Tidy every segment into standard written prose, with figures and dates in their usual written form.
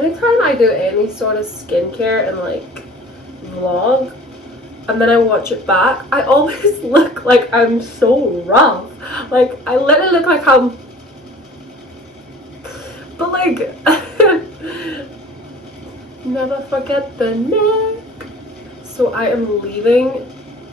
anytime I do any sort of skincare and like vlog and then I watch it back, I always look like I'm so rough. Like I literally look like I'm, but like never forget the neck. So I am leaving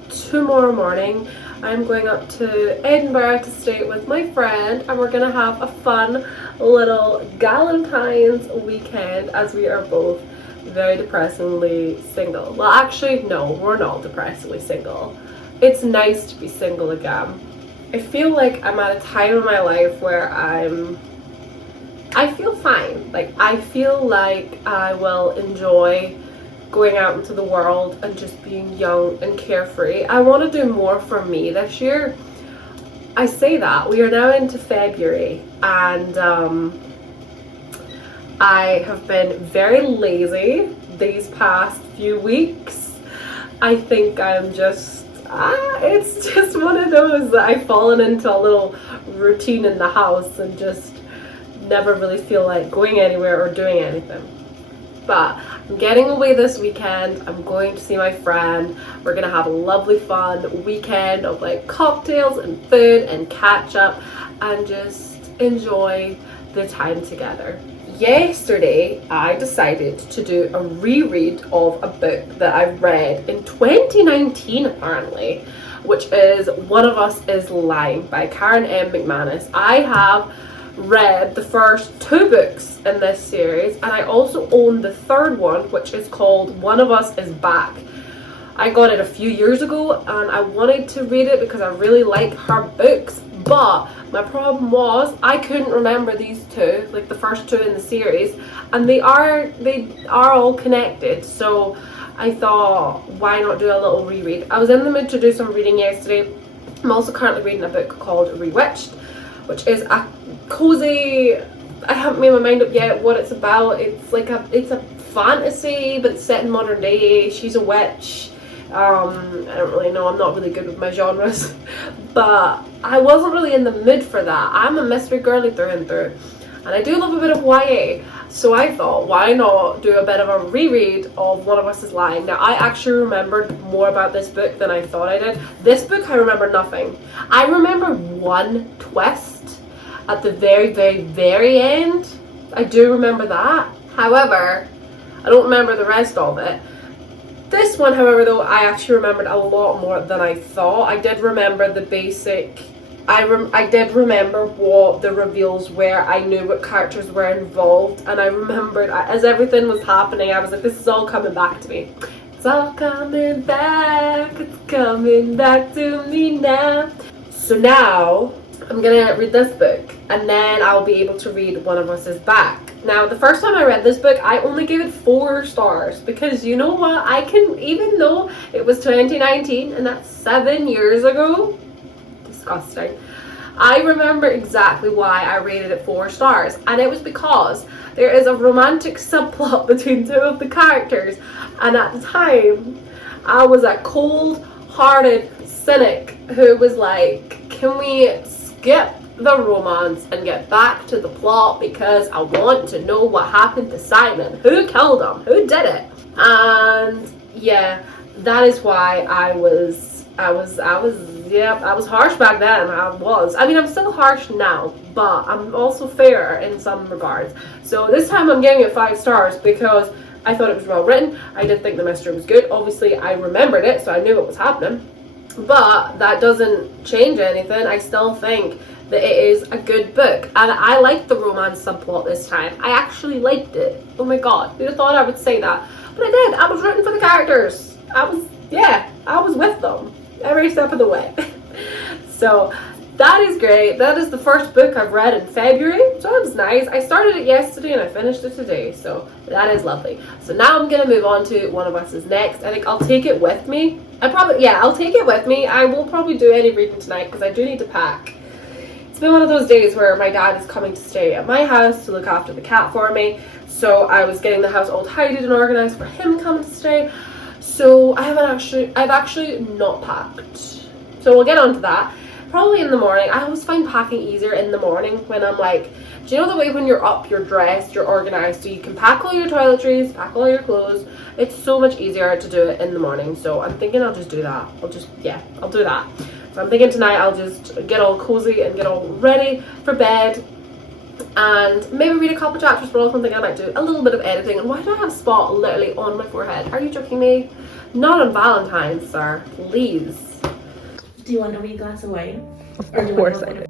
tomorrow morning. I'm going up to Edinburgh to stay with my friend, and we're gonna have a fun little Galentines weekend as we are both very depressingly single. Well, actually, no, we're not depressingly single. It's nice to be single again. I feel like I'm at a time in my life where I feel fine. Like, I feel like I will enjoy going out into the world and just being young and carefree. I want to do more for me this year. I say that. We are now into February, and I have been very lazy these past few weeks. I think I'm just, it's just one of those that I've fallen into a little routine in the house and just never really feel like going anywhere or doing anything. But I'm getting away this weekend. I'm going to see my friend. We're gonna have a lovely fun weekend of like cocktails and food and catch up and just enjoy the time together. Yesterday I decided to do a reread of a book that I read in 2019 apparently, which is One of Us is Lying by Karen M. McManus. I have read the first 2 books in this series, and I also own the 3rd one, which is called One of Us is Back. I got it a few years ago and I wanted to read it because I really like her books, but my problem was I couldn't remember these 2, like the first 2 in the series, and they are all connected. So I thought, why not do a little reread? I was in the mood to do some reading yesterday. I'm also currently reading a book called Rewitched, which is a cozy, I haven't made my mind up yet what it's about. It's a fantasy, but it's set in modern day. She's a witch. I don't really know, I'm not really good with my genres, but I wasn't really in the mood for that. I'm a mystery girly through and through, and I do love a bit of YA, so I thought, why not do a bit of a reread of One of Us is Lying. Now, I actually remembered more about this book than I thought I did. This book, I remember nothing. I remember one twist at the very, very, very end. I do remember that. However, I don't remember the rest of it. This one, however, though, I actually remembered a lot more than I thought. I did remember the basic, I did remember what the reveals were. I knew what characters were involved, and I remembered as everything was happening, I was like, this is all coming back to me. It's all coming back, it's coming back to me now. So now, I'm gonna read this book, and then I'll be able to read One of Us is Back. Now, the first time I read this book, I only gave it 4 stars, because you know what, even though it was 2019, and that's 7 years ago, disgusting, I remember exactly why I rated it 4 stars, and it was because there is a romantic subplot between 2 of the characters, and at the time, I was a cold-hearted cynic who was like, can we skip the romance and get back to the plot, because I want to know what happened to Simon. Who killed him? Who did it? And yeah, that is why I was harsh back then. I mean, I'm still harsh now, but I'm also fair in some regards. So this time I'm giving it 5 stars because I thought it was well written. I did think the mystery was good. Obviously, I remembered it, so I knew what was happening. But that doesn't change anything. I still think that it is a good book, and I liked the romance subplot this time. I actually liked it. Oh my god, who'd have thought I would say that? But I did. I was rooting for the characters. I was with them every step of the way. So that is great. That is the first book I've read in February, so it was nice. I started it yesterday and I finished it today, so that is lovely. So now I'm gonna move on to One of Us is Next. I think I'll take it with me. I'll take it with me. I won't probably do any reading tonight because I do need to pack. It's been one of those days where my dad is coming to stay at my house to look after the cat for me, so I was getting the house all tidied and organized for him coming to stay. So I've actually not packed. So we'll get on to that. Probably in the morning. I always find packing easier in the morning when I'm like Do you know the way when you're up, you're dressed, you're organized, so you can pack all your toiletries, pack all your clothes. It's so much easier to do it in the morning. So I'm thinking I'll just do that. I'll do that. So I'm thinking tonight I'll just get all cozy and get all ready for bed, and maybe read a couple chapters, but also thinking I might do a little bit of editing. And why do I have a spot literally on my forehead? Are you joking me? Not on Valentine's, sir. Please. Do you want a wee glass of wine? Of course I do.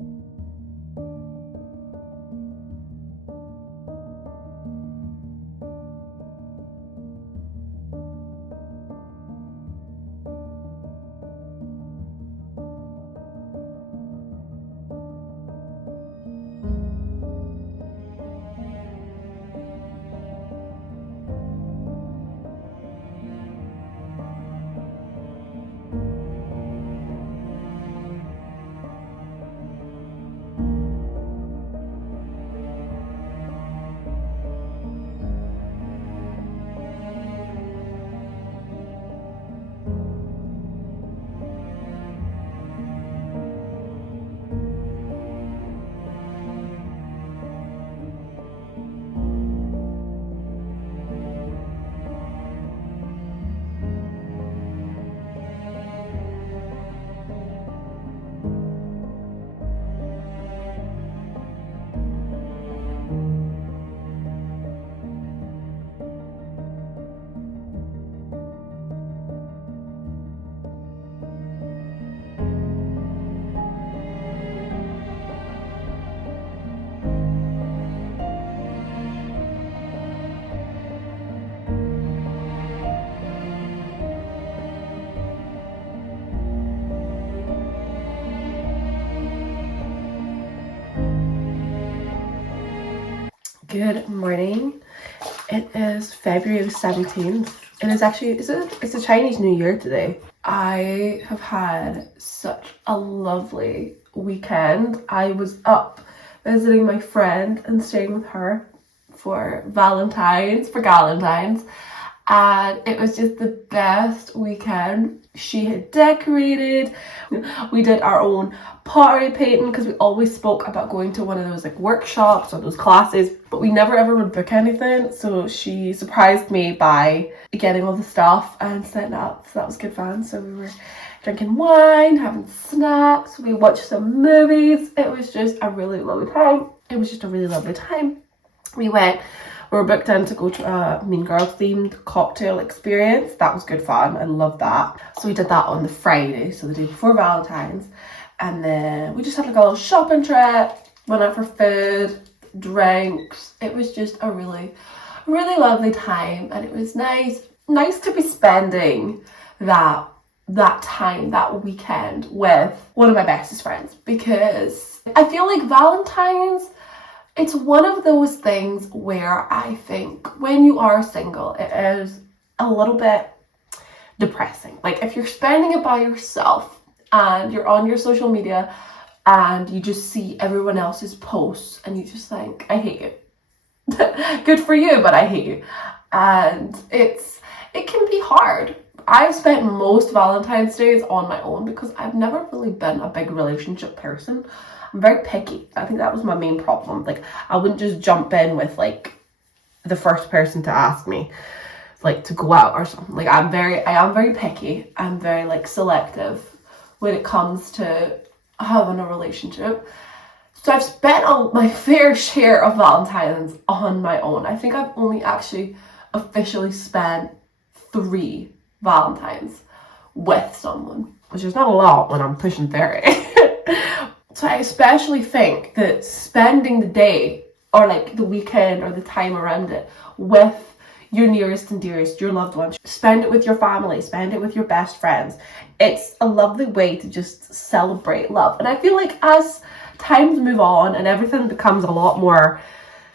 Good morning. It is February 17th. It is actually, it's a Chinese New Year today. I have had such a lovely weekend. I was up visiting my friend and staying with her for Galentines, and it was just the best weekend. She had decorated. We did our own pottery painting because we always spoke about going to one of those like workshops or those classes, but we never ever would book anything. So she surprised me by getting all the stuff and setting up. So that was good fun. So we were drinking wine, having snacks, we watched some movies. It was just a really lovely time. We were booked in to go to a Mean Girls themed cocktail experience. That was good fun. I love that. So we did that on the Friday, so the day before Valentine's. And then we just had like a little shopping trip, went out for food, drinks. It was just a really, really lovely time. And it was nice to be spending that weekend with one of my bestest friends, because I feel like Valentine's, it's one of those things where I think when you are single, it is a little bit depressing. Like if you're spending it by yourself and you're on your social media and you just see everyone else's posts and you just think, I hate you. Good for you, but I hate you. And it can be hard. I've spent most Valentine's days on my own because I've never really been a big relationship person. I'm very picky. I think that was my main problem. Like I wouldn't just jump in with like the first person to ask me like to go out or something. Like I am very picky. I'm very like selective when it comes to having a relationship. So I've spent my fair share of Valentine's on my own. I think I've only actually officially spent 3 Valentine's with someone, which is not a lot when I'm pushing 30. So I especially think that spending the day or like the weekend or the time around it with your nearest and dearest, your loved ones, spend it with your family, spend it with your best friends. It's a lovely way to just celebrate love. And I feel like as times move on and everything becomes a lot more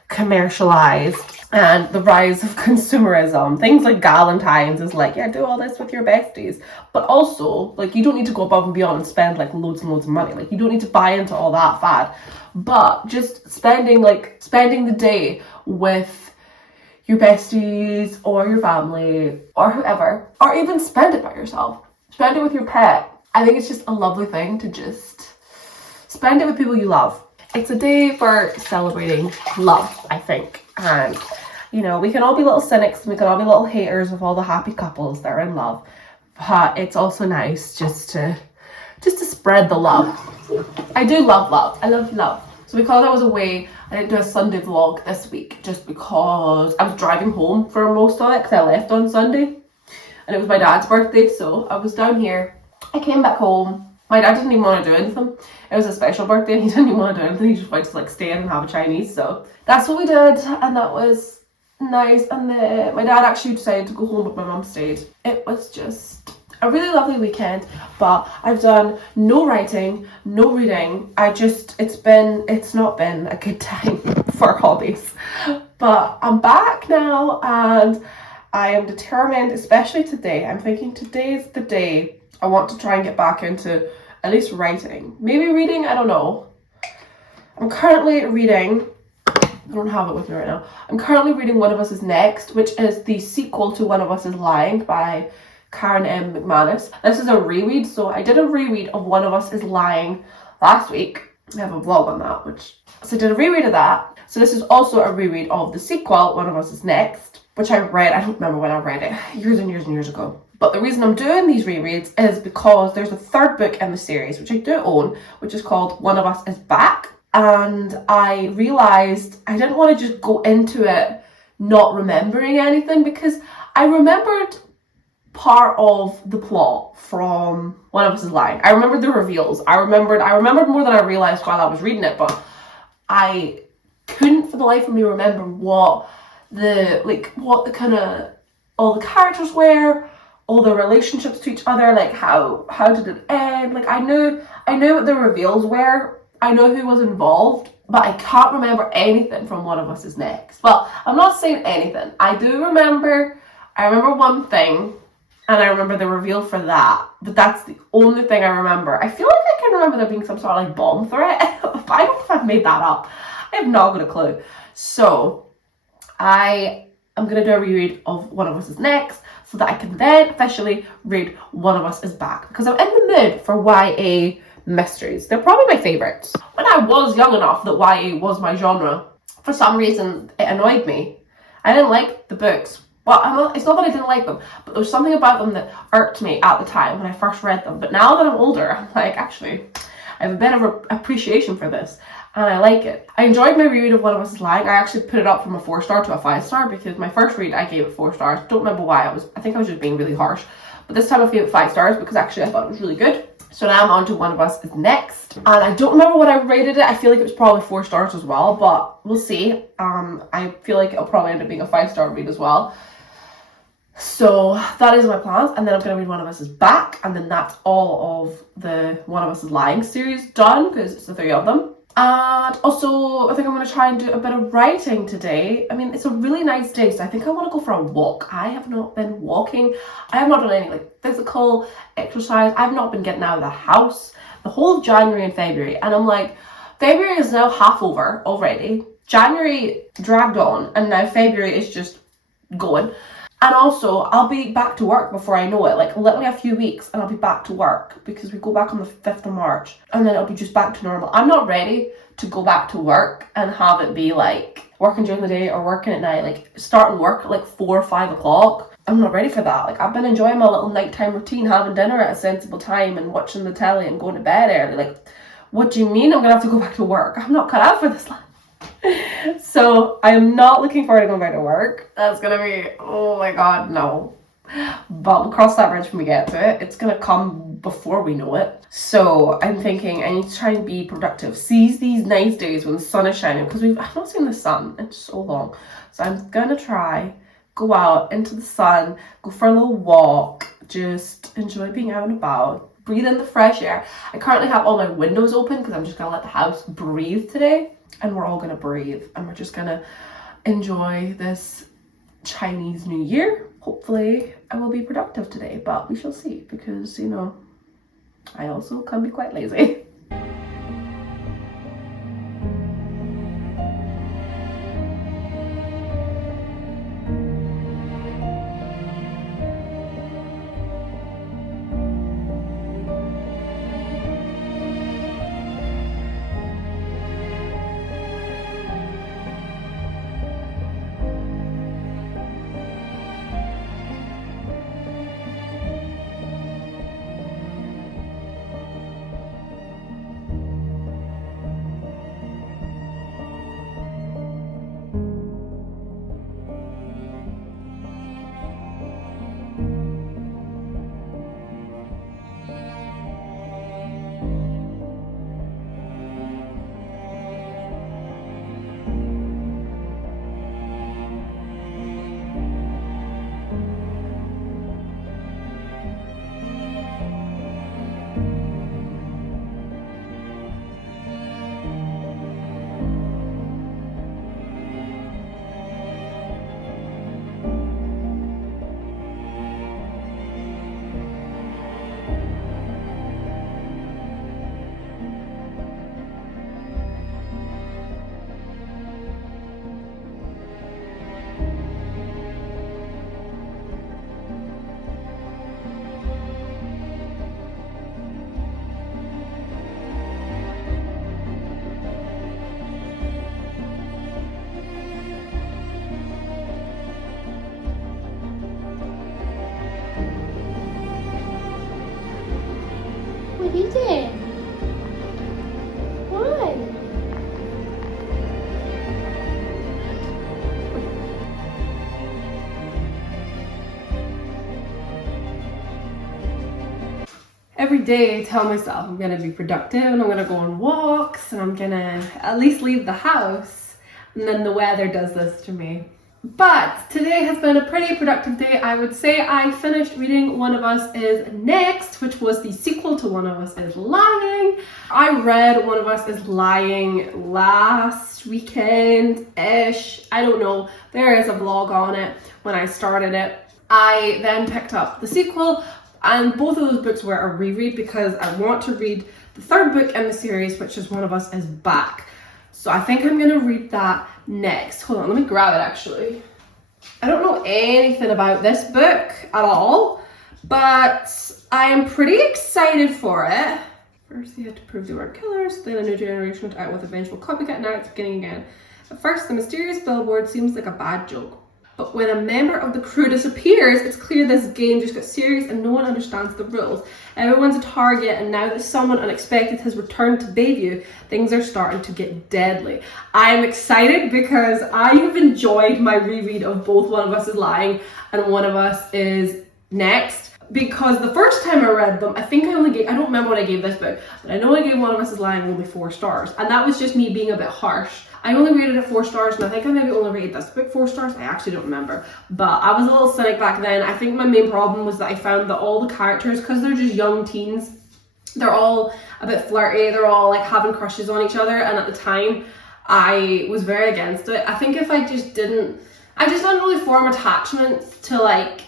commercialized, and the rise of consumerism, things like Galentines is like, yeah, do all this with your besties, but also like you don't need to go above and beyond and spend like loads and loads of money. Like you don't need to buy into all that fad, but just spending the day with your besties or your family or whoever, or even spend it by yourself, spend it with your pet. I think it's just a lovely thing to just spend it with people you love. It's a day for celebrating love, I think. And, you know, we can all be little cynics, we can all be little haters of all the happy couples that are in love. But it's also nice just to spread the love. I do love love. I love love. So because I was away, I didn't do a Sunday vlog this week just because I was driving home for most of it because I left on Sunday. And it was my dad's birthday, so I was down here. I came back home. My dad didn't even want to do anything. It was a special birthday and he didn't even want to do anything. He just wanted to like stay in and have a Chinese. So that's what we did, and that was nice. And my dad actually decided to go home, but my mum stayed. It was just a really lovely weekend, but I've done no writing, no reading. It's not been a good time for hobbies. But I'm back now and I am determined, especially today. I'm thinking today's the day I want to try and get back into at least writing. Maybe reading, I don't know. I'm currently reading, I don't have it with me right now. I'm currently reading One of Us Is Next, which is the sequel to One of Us Is Lying by Karen M. McManus. This is a reread, so I did a reread of One of Us Is Lying last week. I have a vlog on that, so I did a reread of that. So this is also a reread of the sequel, One of Us Is Next, which I read, I don't remember when I read it, years and years and years ago. But the reason I'm doing these rereads is because there's a third book in the series, which I do own, which is called One of Us Is Back. And I realised I didn't want to just go into it not remembering anything, because I remembered part of the plot from One of Us Is Lying. I remembered the reveals. I remembered more than I realised while I was reading it, but I couldn't for the life of me remember what the kind of all the characters were, all the relationships to each other, like how did it end? Like I knew what the reveals were, I know who was involved, but I can't remember anything from One of Us Is Next. Well, I'm not saying anything. I remember one thing, and I remember the reveal for that, but that's the only thing I remember. I feel like I can remember there being some sort of like bomb threat, but I don't know if I've made that up. I have not got a clue. So I am going to do a reread of One of Us Is Next, so that I can then officially read One of Us Is Back, because I'm in the mood for YA mysteries. They're probably my favourites. When I was young enough that YA was my genre, for some reason it annoyed me. I didn't like the books. Well, it's not that I didn't like them, but there was something about them that irked me at the time when I first read them. But now that I'm older, I'm like, actually, I have a better appreciation for this, and I like it. I enjoyed my reread of One of Us Is Lying. I actually put it up from a 4-star to a 5-star because my first read I gave it 4 stars. Don't remember why. I think I was just being really harsh. But this time I gave it 5 stars because actually I thought it was really good. So now I'm on to One of Us Is Next. And I don't remember what I rated it. I feel like it was probably 4 stars as well, but we'll see. I feel like it'll probably end up being a 5-star read as well. So that is my plans, and then I'm going to read One of Us Is Back, and then that's all of the One of Us Is Lying series done, because it's the 3 of them. And also, I think I'm going to try and do a bit of writing today. I mean, it's a really nice day, so I think I want to go for a walk. I have not been walking. I have not done any like physical exercise. I've not been getting out of the house the whole of January and February, and I'm like, February is now half over already. January dragged on, and now February is just going. And also, I'll be back to work before I know it, like literally a few weeks and I'll be back to work, because we go back on the 5th of March and then it'll be just back to normal. I'm not ready to go back to work and have it be like working during the day or working at night, like starting work at like 4 or 5 o'clock. I'm not ready for that. Like I've been enjoying my little nighttime routine, having dinner at a sensible time and watching the telly and going to bed early. Like, what do you mean I'm gonna have to go back to work? I'm not cut out for this life. So I am not looking forward to going back to work. That's gonna be, oh my god, no. But we'll cross that bridge when we get to it. It's gonna come before we know it. So I'm thinking I need to try and be productive. Seize these nice days when the sun is shining, because I've not seen the sun in so long. So I'm gonna try, go out into the sun, go for a little walk, just enjoy being out and about, breathe in the fresh air. I currently have all my windows open because I'm just gonna let the house breathe today. And we're all gonna breathe, and we're just gonna enjoy this Chinese New Year. Hopefully I will be productive today, but we shall see, because you know, I also can be quite lazy. are you doing? What? Every day I tell myself I'm gonna be productive and I'm gonna go on walks and I'm gonna at least leave the house, and then the weather does this to me. But today has been a pretty productive day. I would say I finished reading One of Us Is Next, which was the sequel to One of Us Is Lying. I read One of Us Is Lying last weekend-ish. I don't know. There is a vlog on it when I started it. I then picked up the sequel, and both of those books were a reread because I want to read the third book in the series, which is One of Us Is Back. So I think I'm gonna read that next. Hold on, let me grab it actually. I don't know anything about this book at all, but I am pretty excited for it. First they had to prove they weren't killers, then a new generation went out with a vengeful copycat, now it's beginning again. At first the mysterious billboard seems like a bad joke, but when a member of the crew disappears, it's clear this game just got serious and no one understands the rules. Everyone's a target, and now that someone unexpected has returned to Bayview, things are starting to get deadly. I am excited because I have enjoyed my reread of both One of Us Is Lying and One of Us Is Next, because the first time I read them, I think I don't remember what I gave this book, but I know I gave One of Us Is Lying only 4 stars, and that was just me being a bit harsh. I only rated it 4 stars, and I think I maybe only rated this book 4 stars. I actually don't remember, but I was a little cynic back then. I think my main problem was that I found that all the characters, because they're just young teens, they're all a bit flirty, they're all like having crushes on each other, and at the time I was very against it. I think if I didn't really form attachments to like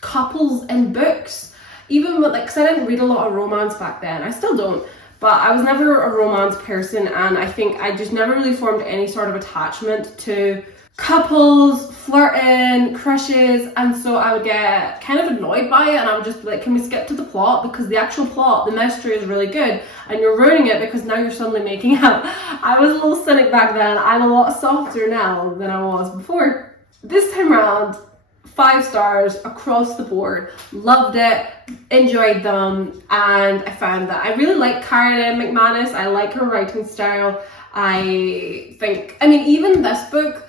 couples in books, even with like, because I didn't read a lot of romance back then. I still don't. But I was never a romance person, and I think I just never really formed any sort of attachment to couples, flirting, crushes, and so I would get kind of annoyed by it, and I would just be like, can we skip to the plot? Because the actual plot, the mystery is really good, and you're ruining it because now you're suddenly making out. I was a little cynic back then. I'm a lot softer now than I was before. This time around, 5 stars across the board. Loved it, enjoyed them, and I found that I really like Karen McManus. I like her writing style. I mean, even this book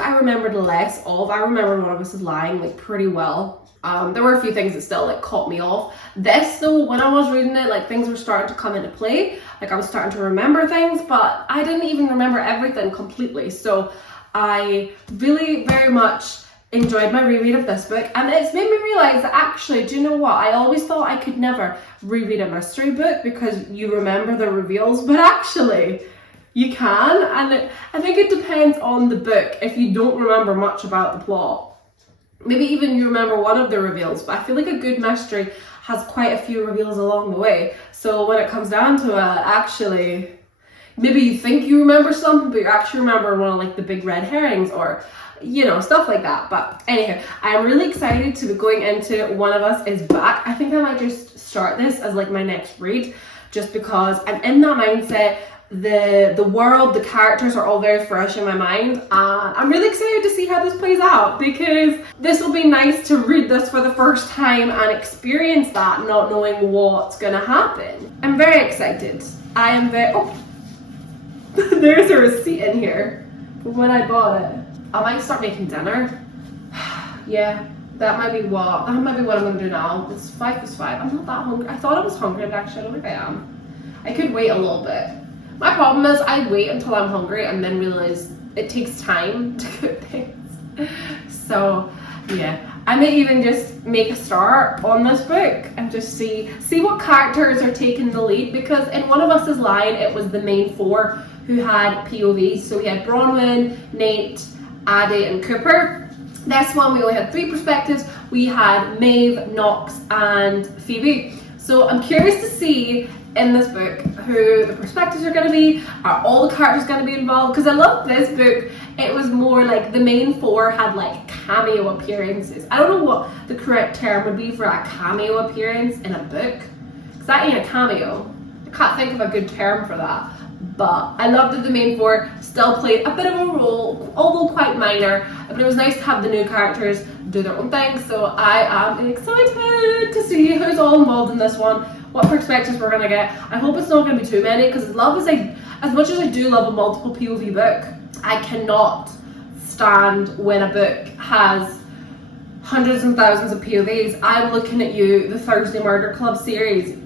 I remembered less of. I remember One of Us Is Lying like pretty well. There were a few things that still like caught me off. This though, when I was reading it, like things were starting to come into play. Like I was starting to remember things, but I didn't even remember everything completely. So I really very much enjoyed my reread of this book, and it's made me realize that actually, do you know what, I always thought I could never reread a mystery book because you remember the reveals, but actually you can, and I think it depends on the book. If you don't remember much about the plot, maybe even you remember one of the reveals, but I feel like a good mystery has quite a few reveals along the way, so when it comes down to it, actually maybe you think you remember something, but you actually remember one of like the big red herrings, or you know, stuff like that. But anyhow, I'm really excited to be going into One of Us Is Back. I think I might just start this as like my next read, just because I'm in that mindset. The world, the characters are all very fresh in my mind, and I'm really excited to see how this plays out, because this will be nice to read this for the first time and experience that, not knowing what's gonna happen. I'm very excited. I am very, oh, there's a receipt in here from when I bought it. I might start making dinner. Yeah, that might be what I'm gonna do now. It's 5:05. I'm not that hungry. I thought I was hungry, but actually I don't think I am. I could wait a little bit. My problem is I wait until I'm hungry and then realize it takes time to cook things. So yeah, I may even just make a start on this book and just see what characters are taking the lead, because in One of Us Is Lying, it was the main 4 who had POVs. So we had Bronwyn, Nate, Addie and Cooper. This one we only had 3 perspectives. We had Maeve, Knox and Phoebe. So I'm curious to see in this book who the perspectives are going to be. Are all the characters going to be involved? Because I love this book. It was more like the main 4 had like cameo appearances. I don't know what the correct term would be for a cameo appearance in a book, because that ain't a cameo. I can't think of a good term for that. But I loved that the main 4 still played a bit of a role, although quite minor, but it was nice to have the new characters do their own thing. So I am excited to see who's all involved in this one. what perspectives we're gonna get. I hope it's not gonna be too many, because as much as I do love a multiple POV book, I cannot stand when a book has hundreds and thousands of POVs. I'm looking at you, the Thursday Murder Club series.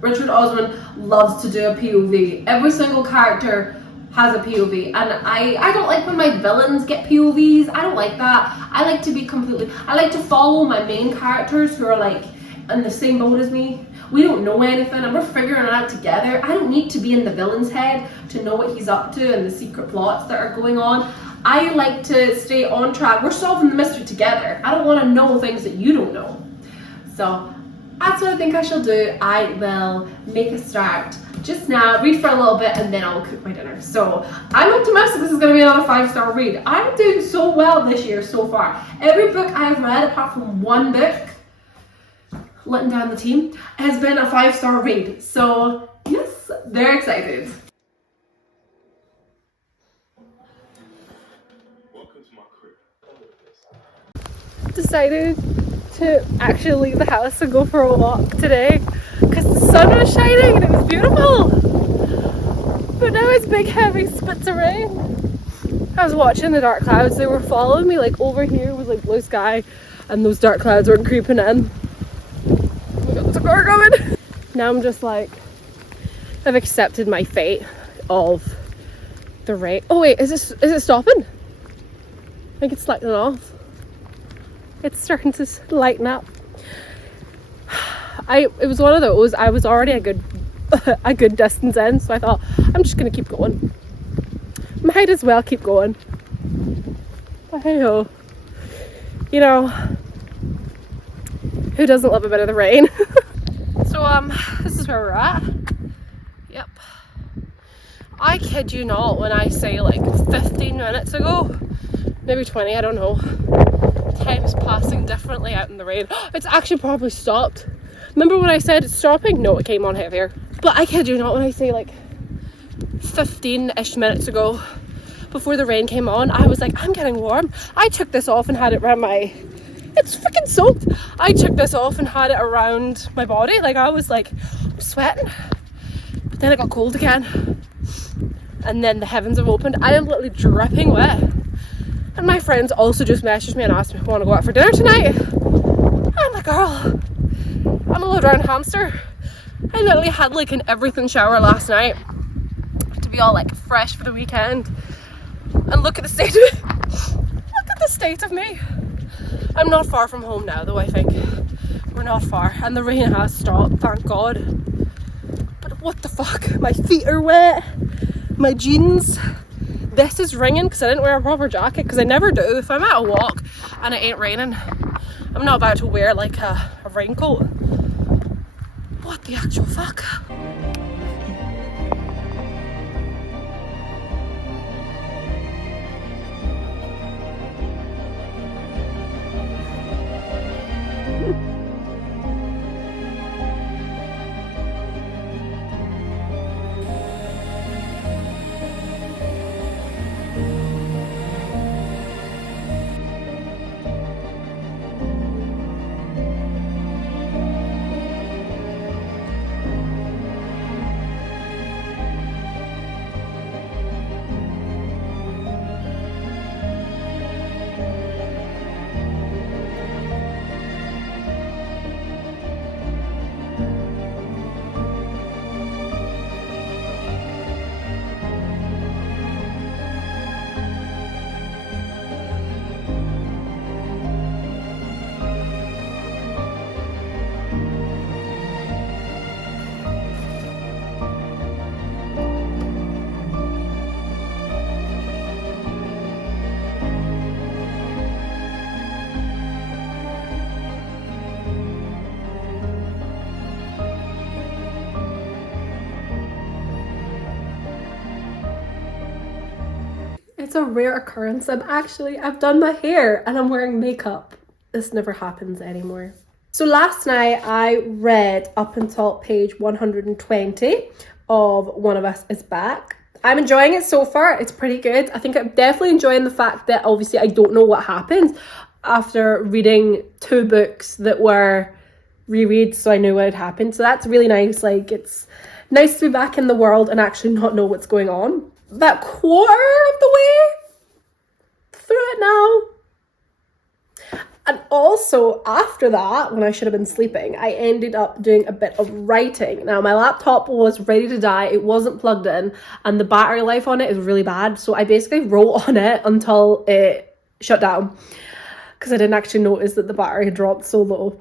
Richard Osman loves to do a POV. Every single character has a POV, and I don't like when my villains get POVs. I don't like that. I like to follow my main characters who are like in the same boat as me. We don't know anything and we're figuring it out together. I don't need to be in the villain's head to know what he's up to and the secret plots that are going on. I like to stay on track. We're solving the mystery together. I don't want to know things that you don't know. So that's what I think I shall do. I will make a start just now, read for a little bit, and then I'll cook my dinner. So I'm optimistic this is going to be another 5-star read. I'm doing so well this year so far. Every book I've read, apart from one book, letting down the team, has been a 5-star read. So yes, they're excited. Welcome to my crib. Decided to actually leave the house and go for a walk today because the sun was shining and it was beautiful, but now it's big heavy spits of rain. I was watching the dark clouds. They were following me. Like over here was like blue sky and those dark clouds weren't creeping in. Oh my god, there's a car coming. Now I'm just like, I've accepted my fate of the rain. Oh wait, is it stopping? I think it's slacking off. It's starting to lighten up. It was one of those, I was already a good distance in, so I thought I'm just gonna keep going. Might as well keep going. But hey ho, you know, who doesn't love a bit of the rain? So this is where we're at. Yep. I kid you not when I say like 15 minutes ago, maybe 20, I don't know. Time is passing differently out in the rain. It's actually probably stopped. Remember when I said it's stopping? No, it came on heavier. But I kid you not when I say like 15-ish minutes ago, before the rain came on, I was like, I'm getting warm. I took this off and had it around my... It's freaking soaked. I took this off and had it around my body. Like I was like, I'm sweating. But then it got cold again. And then the heavens have opened. I am literally dripping wet. And my friends also just messaged me and asked me if I want to go out for dinner tonight. I'm like, girl, I'm a low down hamster. I literally had like an everything shower last night to be all like fresh for the weekend. And look at the state of me. Look at the state of me. I'm not far from home now though, I think. We're not far. And the rain has stopped, thank God. But what the fuck? My feet are wet. My jeans. This is ringing because I didn't wear a proper jacket, because I never do. If I'm at a walk and it ain't raining, I'm not about to wear like a raincoat. What the actual fuck? It's a rare occurrence. I've done my hair and I'm wearing makeup. This never happens anymore. So last night I read up until page 120 of One of Us is Back. I'm enjoying it so far. It's pretty good. I think I'm definitely enjoying the fact that obviously I don't know what happens after reading two books that were reread so I knew what had happened. So that's really nice. Like, it's nice to be back in the world and actually not know what's going on. About quarter of the way through it now. And also, after that, when I should have been sleeping, I ended up doing a bit of writing. Now, my laptop was ready to die. It wasn't plugged in, and the battery life on it is really bad. So I basically wrote on it until it shut down, because I didn't actually notice that the battery had dropped so low.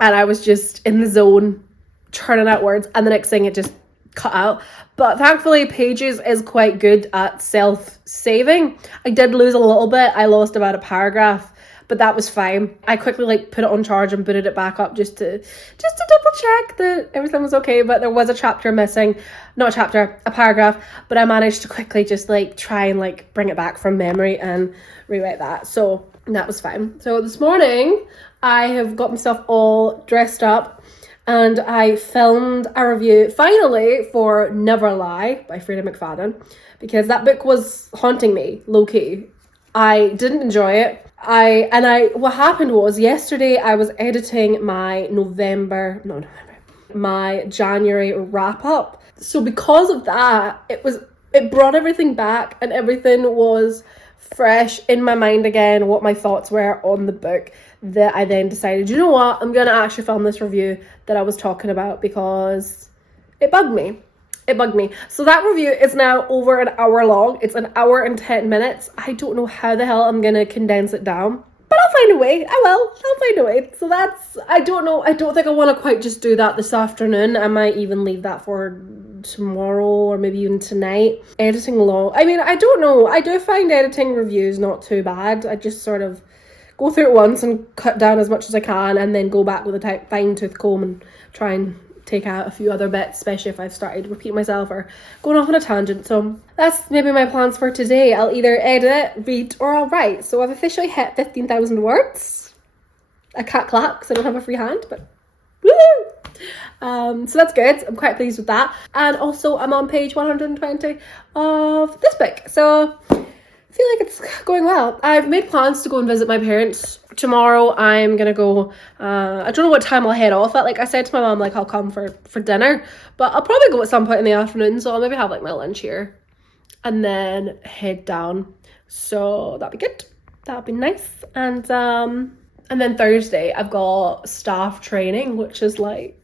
And I was just in the zone, churning out words, and the next thing it just cut out. But thankfully, Pages is quite good at self-saving. I did lose a little bit. I lost about a paragraph, but that was fine. I quickly like put it on charge and booted it back up just to double check that everything was okay. But there was a chapter missing, not a chapter, a paragraph, but I managed to quickly just like try and like bring it back from memory and rewrite that. So that was fine. So this morning I have got myself all dressed up and I filmed a review finally for Never Lie by Freida McFadden, because that book was haunting me low-key. I didn't enjoy it. What happened was, yesterday I was editing my my January wrap up. So because of that, it brought everything back and everything was fresh in my mind again, what my thoughts were on the book, that I then decided, you know what, I'm gonna actually film this review that I was talking about, because it bugged me. It bugged me. So that review is now over an hour long. It's an hour and 10 minutes. I don't know how the hell I'm gonna condense it down, but I'll find a way. I'll find a way. So that's, I don't know. I don't think I want to quite just do that this afternoon. I might even leave that for tomorrow or maybe even tonight. Editing long. I mean, I don't know. I do find editing reviews not too bad. I just sort of go through it once and cut down as much as I can, and then go back with a fine tooth comb and try and take out a few other bits, especially if I've started repeating myself or going off on a tangent. So that's maybe my plans for today. I'll either edit, read, or I'll write. So I've officially hit 15,000 words. I can't clap because I don't have a free hand, but woo! So that's good. I'm quite pleased with that. And also I'm on page 120 of this book. So I feel like it's going well. I've made plans to go and visit my parents. Tomorrow I'm gonna go, I don't know what time I'll head off at. Like I said to my mom, like I'll come for dinner, but I'll probably go at some point in the afternoon, so I'll maybe have like my lunch here and then head down. So that'd be good. That'd be nice. And then Thursday I've got staff training, which is like,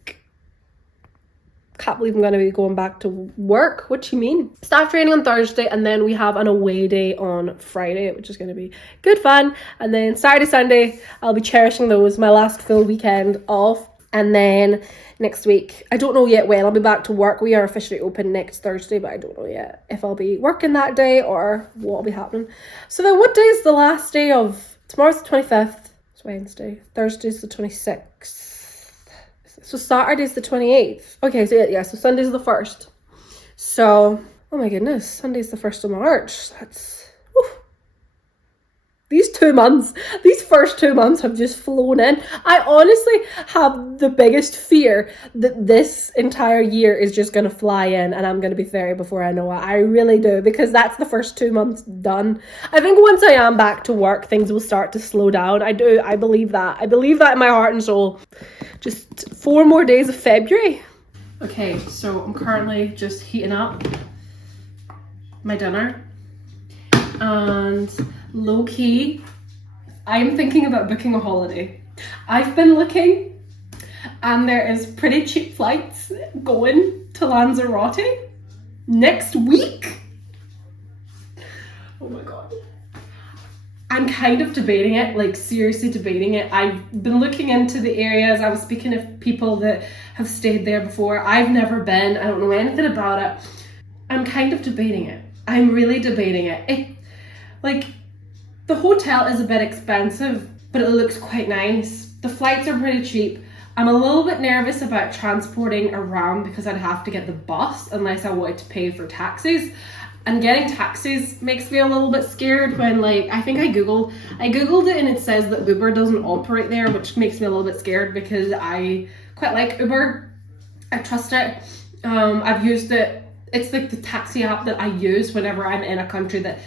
can't believe I'm going to be going back to work. What do you mean? Staff training on Thursday, and then we have an away day on Friday, which is going to be good fun. And then Saturday, Sunday, I'll be cherishing those, my last full weekend off. And then next week, I don't know yet when I'll be back to work. We are officially open next Thursday, but I don't know yet if I'll be working that day or what will be happening. So then what day is the last day of, tomorrow's the 25th, it's Wednesday, Thursday's the 26th. So Saturday's the 28th. Okay, so yeah, so Sunday's the 1st. So, oh my goodness, Sunday's the 1st of March. That's, whew. These first 2 months have just flown in. I honestly have the biggest fear that this entire year is just going to fly in and I'm going to be 30 before I know it. I really do, because that's the first 2 months done. I think once I am back to work, things will start to slow down. I believe that. I believe that in my heart and soul. Just 4 more days of February. Okay, so I'm currently just heating up my dinner. And low-key, I'm thinking about booking a holiday. I've been looking and there is pretty cheap flights going to Lanzarote next week. Oh my god. I'm kind of debating it, like seriously debating it. I've been looking into the areas. I was speaking to people that have stayed there before. I've never been. I don't know anything about it. I'm kind of debating it. I'm really debating it. Like, the hotel is a bit expensive, but it looks quite nice. The flights are pretty cheap. I'm a little bit nervous about transporting around because I'd have to get the bus unless I wanted to pay for taxis. And getting taxis makes me a little bit scared when, like, I think I googled it and it says that Uber doesn't operate there, which makes me a little bit scared because I quite like Uber. I trust it. I've used it. It's like the taxi app that I use whenever I'm in a country that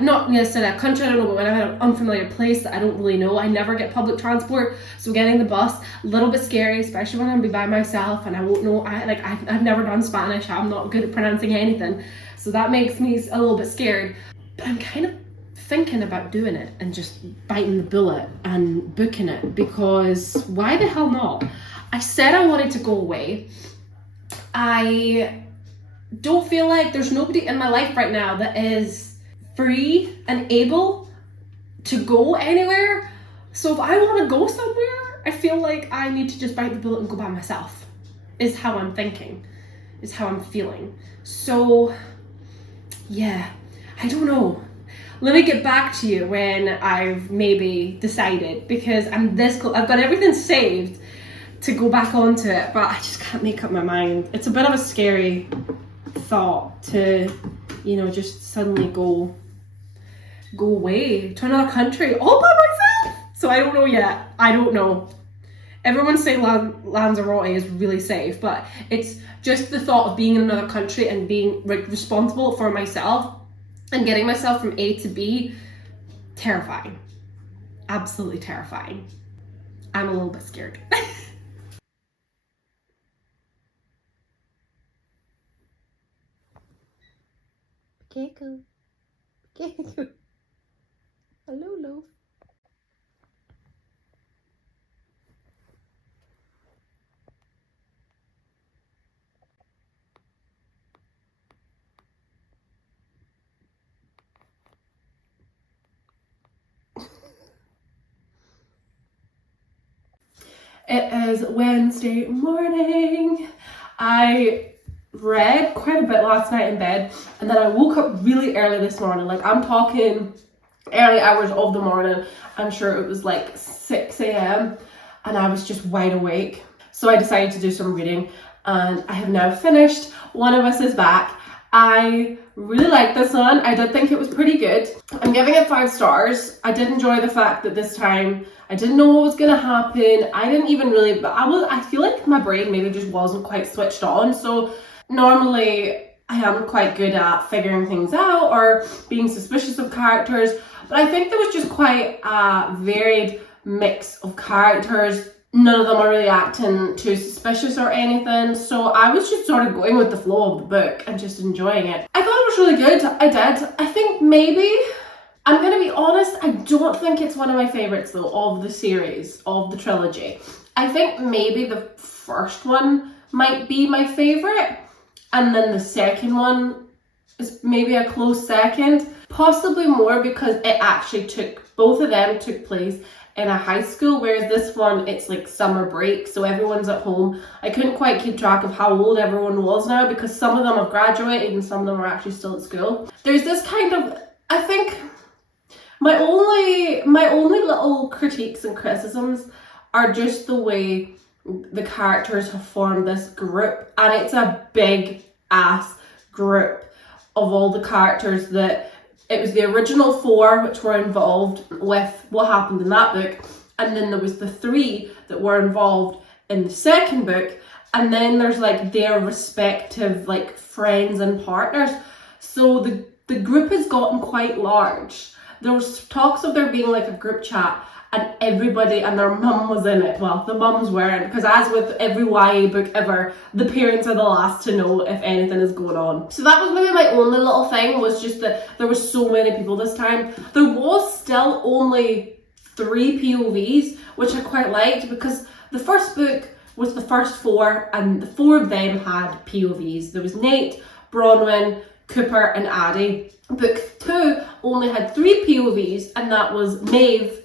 not necessarily a country I don't know, but when I'm in an unfamiliar place that I don't really know, I never get public transport, so getting the bus, a little bit scary, especially when I'm by myself and I won't know, I've never done Spanish, I'm not good at pronouncing anything, so that makes me a little bit scared, but I'm kind of thinking about doing it and just biting the bullet and booking it, because why the hell not? I said I wanted to go away. I don't feel like there's nobody in my life right now that is free and able to go anywhere. So if I want to go somewhere, I feel like I need to just bite the bullet and go by myself, is how I'm thinking, is how I'm feeling. So yeah, I don't know. Let me get back to you when I've maybe decided, because I'm this close. I've got everything saved to go back onto it, but I just can't make up my mind. It's a bit of a scary thought to, you know, just suddenly go away to another country all by myself. So I don't know yet. I don't know. Everyone's saying Lanzarote is really safe, but it's just the thought of being in another country and being responsible for myself and getting myself from A to B, terrifying. Absolutely terrifying. I'm a little bit scared. Keiko. Keiko. Hello, Loaf. It is Wednesday morning. I read quite a bit last night in bed, and then I woke up really early this morning. Like, I'm talking early hours of the morning. I'm sure it was like 6 a.m. and I was just wide awake. So I decided to do some reading, and I have now finished One of Us is Back. I really liked this one. I did think it was pretty good. I'm giving it 5 stars. I did enjoy the fact that this time I didn't know what was going to happen. I didn't even really, but I feel like my brain maybe just wasn't quite switched on. So normally I am quite good at figuring things out or being suspicious of characters, but I think there was just quite a varied mix of characters. None of them are really acting too suspicious or anything, so I was just sort of going with the flow of the book and just enjoying it. I thought it was really good. I did. I think maybe, I'm going to be honest, I don't think it's one of my favourites though of the series, of the trilogy. I think maybe the first one might be my favourite, and then the second one is maybe a close second. Possibly more because it actually both of them took place in a high school, whereas this one, it's like summer break, so everyone's at home. I couldn't quite keep track of how old everyone was now, because some of them have graduated and some of them are actually still at school. There's this kind of, I think, my only little critiques and criticisms are just the way the characters have formed this group, and it's a big ass group of all the characters. That it was the original 4 which were involved with what happened in that book, and then there was the 3 that were involved in the second book, and then there's like their respective like friends and partners. So the group has gotten quite large. There was talks of there being like a group chat and everybody and their mum was in it. Well, the mums weren't, because as with every YA book ever, the parents are the last to know if anything is going on. So that was maybe my only little thing, was just that there was so many people this time. There was still only 3 POVs, which I quite liked, because the first book was the first 4, and the 4 of them had POVs. There was Nate, Bronwyn, Cooper and Addie. Book 2 only had 3 POVs, and that was Maeve,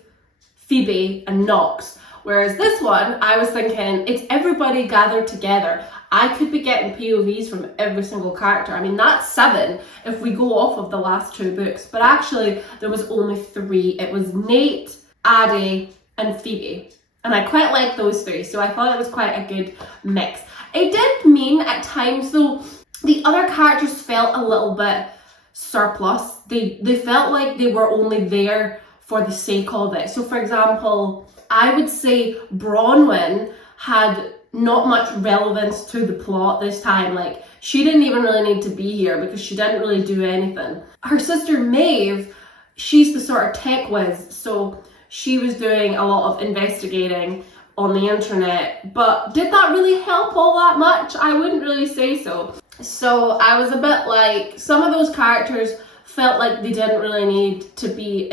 Phoebe and Knox. Whereas this one, I was thinking, it's everybody gathered together. I could be getting POVs from every single character. I mean, that's 7 if we go off of the last 2 books. But actually, there was only 3. It was Nate, Addie and Phoebe. And I quite liked those 3, so I thought it was quite a good mix. It did mean at times, though, the other characters felt a little bit surplus. They felt like they were only there for the sake of it. So for example, I would say Bronwyn had not much relevance to the plot this time. Like, she didn't even really need to be here because she didn't really do anything. Her sister Maeve, she's the sort of tech whiz, so she was doing a lot of investigating on the internet, but did that really help all that much? I wouldn't really say so. So I was a bit like, some of those characters felt like they didn't really need to be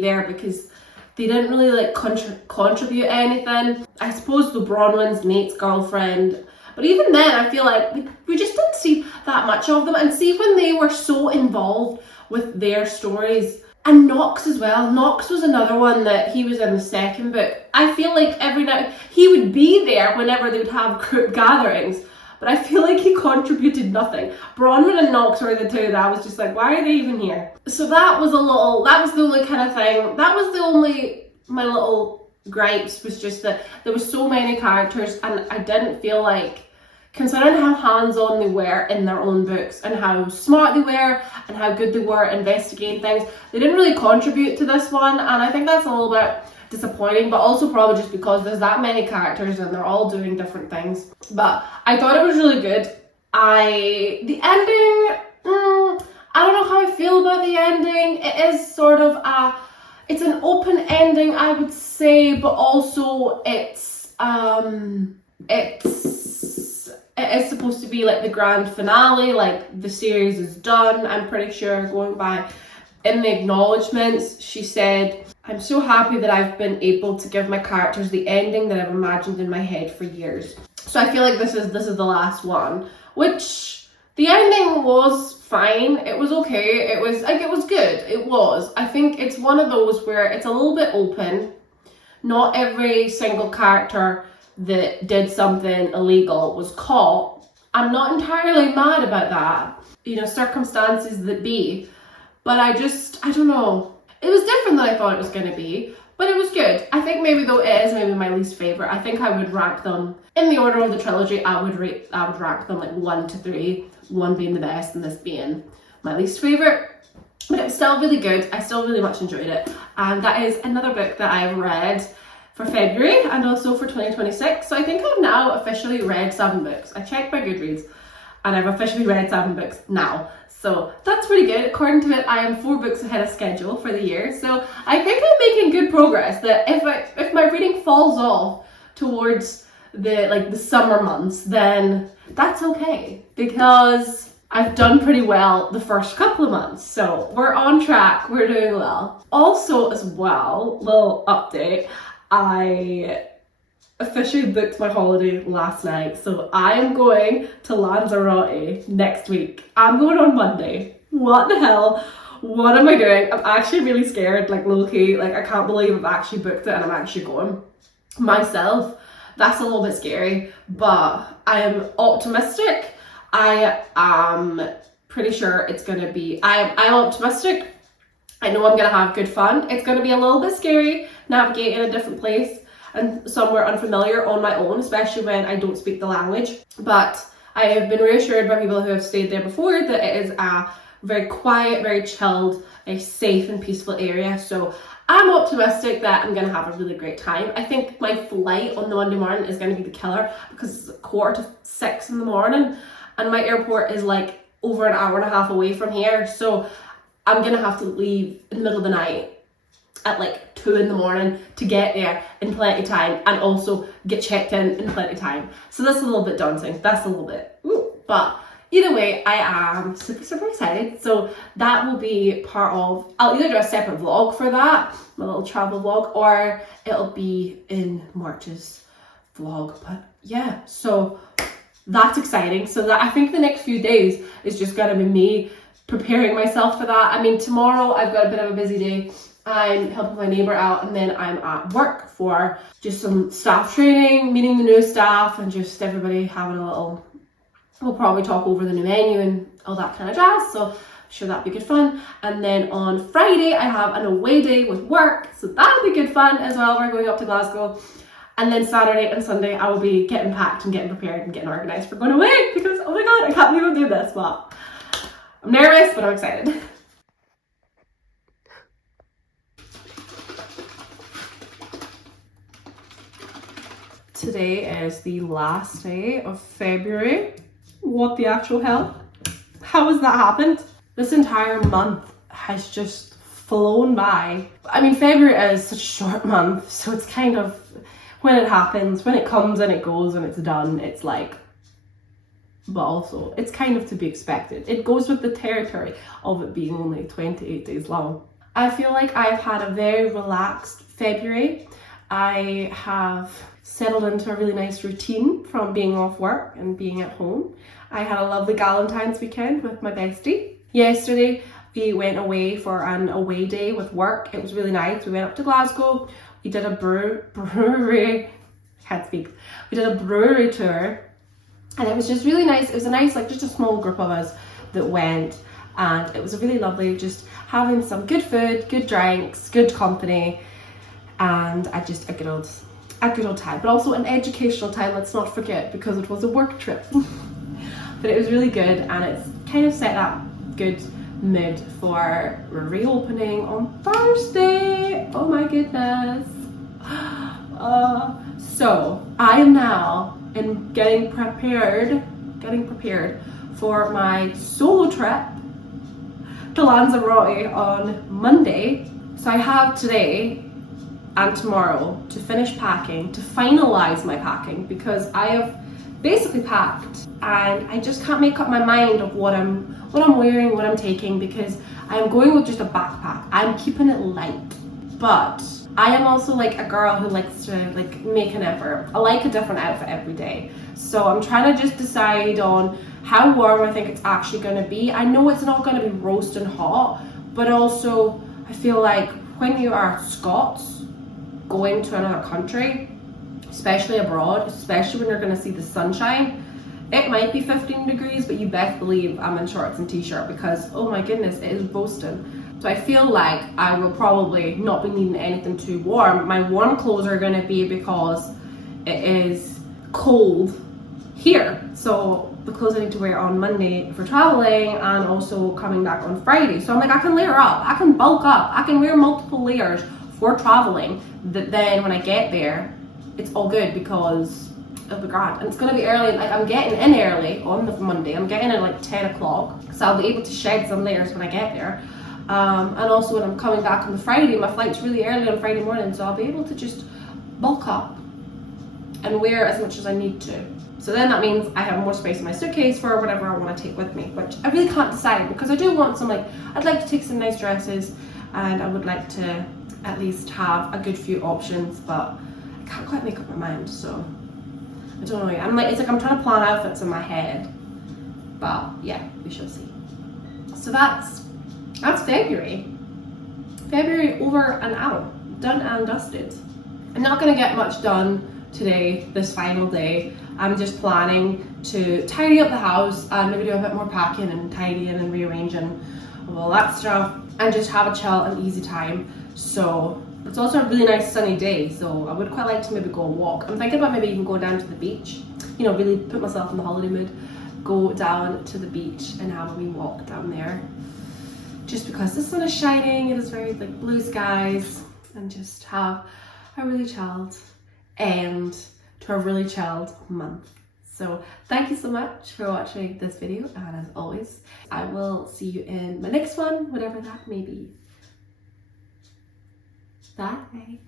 there because they didn't really like contribute anything. I suppose the Bronwyn's Nate's girlfriend, but even then I feel like we just didn't see that much of them. And see, when they were so involved with their stories, and Knox as well. Knox was another one that he was in the second book. I feel like every night he would be there whenever they would have group gatherings, but I feel like he contributed nothing. Bronwyn and Knox were the two that I was just like, why are they even here? So that was the only kind of thing. That was my little gripes, was just that there was so many characters and I didn't feel like, considering how hands-on they were in their own books and how smart they were and how good they were at investigating things, they didn't really contribute to this one, and I think that's a little bit disappointing, but also probably just because there's that many characters and they're all doing different things. But I thought it was really good. The ending, I don't know how I feel about the ending. It is sort of it's an open ending, I would say, but also it is supposed to be like the grand finale, like the series is done, I'm pretty sure. Going by in the acknowledgements, she said, "I'm so happy that I've been able to give my characters the ending that I've imagined in my head for years." So I feel like this is the last one, which the ending was fine. It was okay. It was good. It was. I think it's one of those where it's a little bit open. Not every single character that did something illegal was caught. I'm not entirely mad about that. You know, circumstances that be. But I don't know. It was different than I thought it was going to be, but it was good. I think maybe though it is maybe my least favourite. I think I would rank them in the order of the trilogy. I would rank them like 1 to 3, 1 being the best and this being my least favourite. But it's still really good. I still really much enjoyed it. And that is another book that I've read for February and also for 2026. So I think I've now officially read 7 books. I checked my Goodreads and I've officially read 7 books now. So that's pretty good. According to it, I am 4 books ahead of schedule for the year. So I think I'm making good progress. That if my reading falls off towards the summer months, then that's okay, because I've done pretty well the first couple of months. So we're on track. We're doing well. Also, as well, little update, I officially booked my holiday last night, so I am going to Lanzarote next week. I'm going on Monday. What the hell? What am I doing? I'm actually really scared, like low-key. Like, I can't believe I've actually booked it and I'm actually going myself. That's a little bit scary, but I am optimistic. I am pretty sure it's gonna be, I'm optimistic. I know I'm gonna have good fun. It's gonna be a little bit scary navigating a different place and somewhere unfamiliar on my own, especially when I don't speak the language. But I have been reassured by people who have stayed there before that it is a very quiet, very chilled, a safe and peaceful area. So I'm optimistic that I'm gonna have a really great time. I think my flight on the Monday morning is gonna be the killer because it's 5:45 in the morning and my airport is like over an hour and a half away from here. So I'm gonna have to leave in the middle of the night at like 2 in the morning to get there in plenty of time and also get checked in plenty of time. So that's a little bit daunting. That's a little bit, but either way, I am super excited. So that will be part of, I'll either do a separate vlog for that, my little travel vlog, or it'll be in March's vlog. But yeah, so that's exciting. So that I think the next few days is just gonna be me preparing myself for that. I mean, tomorrow I've got a bit of a busy day. I'm helping my neighbour out and then I'm at work for just some staff training, meeting the new staff and just everybody having a little, we'll probably talk over the new menu and all that kind of jazz. So I'm sure that'll be good fun. And then on Friday I have an away day with work. So that'll be good fun as well. We're going up to Glasgow. And then Saturday and Sunday I will be getting packed and getting prepared and getting organised for going away because, oh my God, I can't believe I'm doing this. But I'm nervous, but I'm excited. Today is the last day of February What the actual hell? How has that happened? This entire month has just flown by. I mean, February is such a short month, so it's kind of, when it happens, when it comes and it goes and it's done, it's like, but also it's kind of to be expected. It goes with the territory of it being only 28 days long. I feel like I've had a very relaxed February. I have settled into a really nice routine from being off work and being at home. I had a lovely Galentines weekend with my bestie. Yesterday we went away for an away day with work. It was really nice. We went up to Glasgow. We did a brewery, can't speak. We did a brewery tour and it was just really nice. It was a nice, like just a small group of us that went, and it was really lovely just having some good food, good drinks, good company, and a good old time, but also an educational time, let's not forget, because it was a work trip. But it was really good, and it's kind of set that good mood for reopening on Thursday. Oh my goodness. So I am now getting prepared for my solo trip to Lanzarote on Monday. So I have today and tomorrow to finish packing, to finalize my packing, because I have basically packed and I just can't make up my mind of what I'm wearing, what I'm taking, because I am going with just a backpack. I'm keeping it light, but I am also like a girl who likes to like make an effort. I like a different outfit every day. So I'm trying to just decide on how warm I think it's actually going to be. I know it's not going to be roasting hot, but also I feel like when you are Scots going to another country, especially abroad, especially when you're going to see the sunshine, it might be 15 degrees, but you best believe I'm in shorts and t-shirt, because oh my goodness, it is roasting. So I feel like I will probably not be needing anything too warm. My warm clothes are going to be because it is cold here. So the clothes I need to wear on Monday for traveling and also coming back on Friday. So I'm like, I can layer up, I can bulk up, I can wear multiple layers for traveling, that then when I get there, it's all good because it'll be grand. And it's going to be early, like I'm getting in early on the Monday. I'm getting in at like 10 o'clock. So I'll be able to shed some layers when I get there. And also when I'm coming back on the Friday, my flight's really early on Friday morning, so I'll be able to just bulk up and wear as much as I need to. So then that means I have more space in my suitcase for whatever I want to take with me, which I really can't decide, because I do want some, like, I'd like to take some nice dresses and I would like to at least have a good few options, but I can't quite make up my mind, so I don't know. It's like I'm trying to plan outfits in my head, but yeah, we shall see. So that's February. February over and out, done and dusted. I'm not gonna get much done today, this final day. I'm just planning to tidy up the house and maybe do a bit more packing and tidying and rearranging of all that stuff, and just have a chill and easy time. So it's also a really nice sunny day, so I would quite like to maybe go walk. I'm thinking about maybe even going down to the beach, you know, really put myself in the holiday mood, go down to the beach and have a wee walk down there. Just because the sun is shining, it is very like blue skies, and just have a really chilled end to a really chilled month. So thank you so much for watching this video, and as always, I will see you in my next one, whatever that may be. Bye.